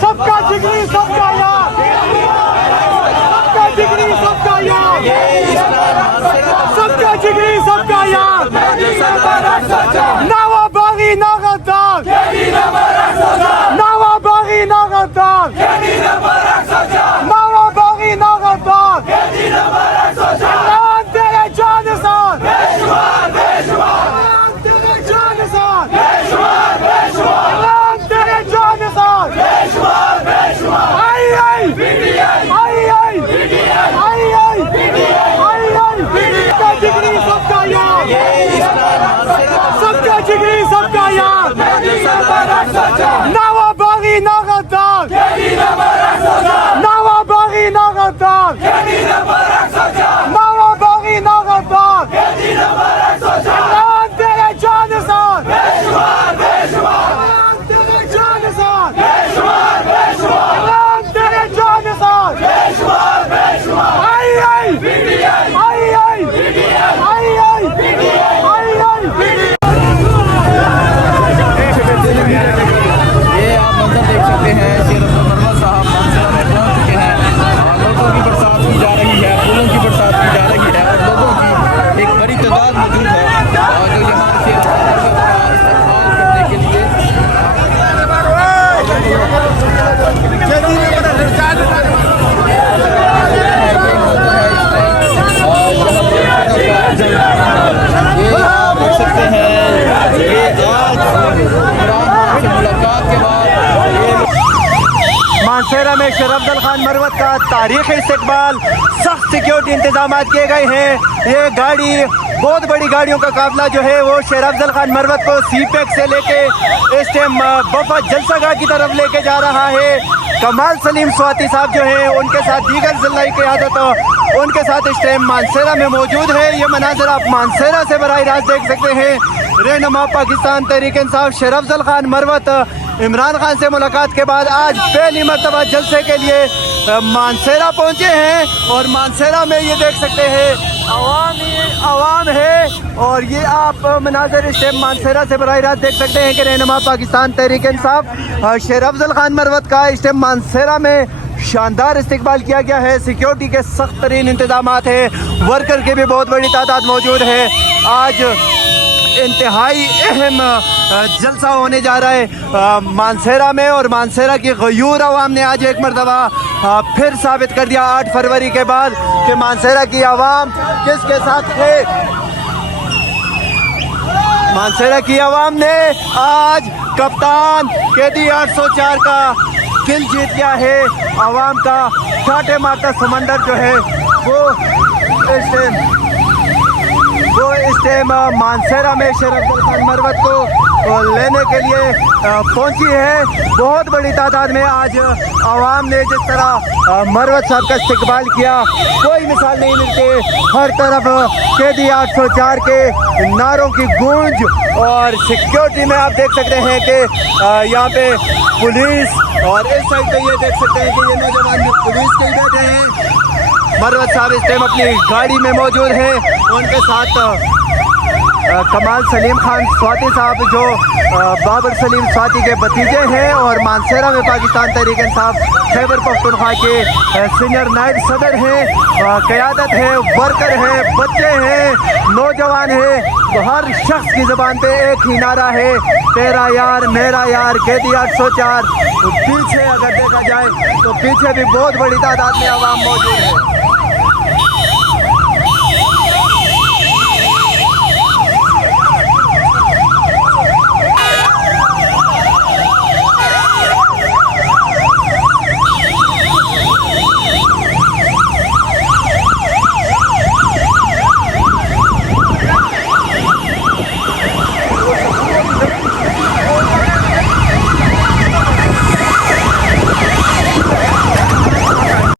सबका जिगरी सबका यार, सबका जिगरी सबका यार, सबका जिगरी सबका यार। ना वो बागी ना गद्दार, ना वो बागी ना गद्दार, ना वो बागी ना गद्दार। इमरान तेरे जानिसार, इमरान तेरे जानिसार, इमरान तेरे जानिसार। आई आई आई आई आई आई आई सबका जिगरी सबका यार, सबका जिगरी सबका यार। ना वो बागी ना गद्दार, ना वो बागी ना गद्दार, ना वो बागी ना गद्दार। इमरान तेरे जानिसार, इमरान तेरे जानिसार, इमरान तेरे जानिसार। आई आई आई आई आई आई आई आई। ये आप मंजर देख सकते हैं, शेर अब्दुल मरवत साहब मानसरा में पहुंच चुके हैं। लोगों की बरसात की जा रही है, फूलों की बरसात की जा रही है और लोगों की एक बड़ी तादाद मौजूद है और जो यहाँ शेर अब्दुल मरवत का इस्तेमाल करने के लिए ये आप देख सकते हैं। ये आज इमरान खान से मुलाकात के बाद मानसेरा में शेर अफजल खान मरवत का तारीखी इस्तकबाल, सख्त सिक्योरिटी इंतजाम किए गए हैं। ये गाड़ी, बहुत बड़ी गाड़ियों का काफिला जो है वो शेर अफजल खान मरवत को सीपेक से लेके इस टाइम बफा जलसागाह की तरफ लेके जा रहा है। कमाल सलीम स्वाति साहब जो है उनके साथ दीगर जिला क़यादत उनके साथ इस टाइम मानसेरा में मौजूद है। ये मनाजर आप मानसेरा से बराह रास्त देख सकते हैं। रहनुमा पाकिस्तान तहरीक इंसाफ शेर अफजल खान मरवत इमरान खान से मुलाकात के बाद आज पहली मरतबा जलसे के लिए मानसेरा पहुंचे हैं और मानसेरा में ये देख सकते हैं आवाम है। और ये आप मनाजर इस टाइम मानसेरा से बराह रास्त देख सकते हैं कि रहनुमा पाकिस्तान तहरीक इंसाफ शेर अफजल खान मरवत का इस टाइम मानसेरा में शानदार इस्तकबाल किया गया है। सिक्योरिटी के सख्त तरीन इंतजाम है, वर्कर की भी बहुत बड़ी तादाद मौजूद है। आज इंतहाई अहम जलसा होने जा रहा है मानसेरा में और मानसेरा की गयूर आवाम ने आज एक मरतबा फिर साबित कर दिया 8 फरवरी के बाद कि मानसेरा की आवाम किसके साथ है। मानसेरा की आवाम ने आज कप्तान KD 804 का दिल जीत लिया है। आवाम का ठाटे मारता समंदर जो है वो इस टाइम मानसेरा में शेर अफजल खान मरवत को लेने के लिए पहुंची है। बहुत बड़ी तादाद में आज आवाम ने जिस तरह मरवत साहब का इस्तकबाल किया, कोई मिसाल नहीं मिलती। हर तरफ KD 804 के नारों की गूंज और सिक्योरिटी में आप देख सकते हैं कि यहाँ पे पुलिस, और इस साइड पे ये देख सकते हैं कि ये नौजवान पुलिस के बैठे हैं। मरवत साहब इस टाइम अपनी गाड़ी में मौजूद हैं। उनके साथ कमाल सलीम खान स्वाति साहब जो बाबर सलीम स्वाति के भतीजे हैं और मानसेरा में पाकिस्तान तहरीक इंसाफ खैबर पख्तूनख्वा के सीनियर नायब सदर हैं। क़यादत है, वर्कर है, बच्चे हैं, नौजवान है। हर शख्स की ज़बान पे एक ही नारा है, तेरा यार मेरा यार KD 804। पीछे अगर देखा जाए तो पीछे भी बहुत बड़ी तादाद में आवाम मौजूद है।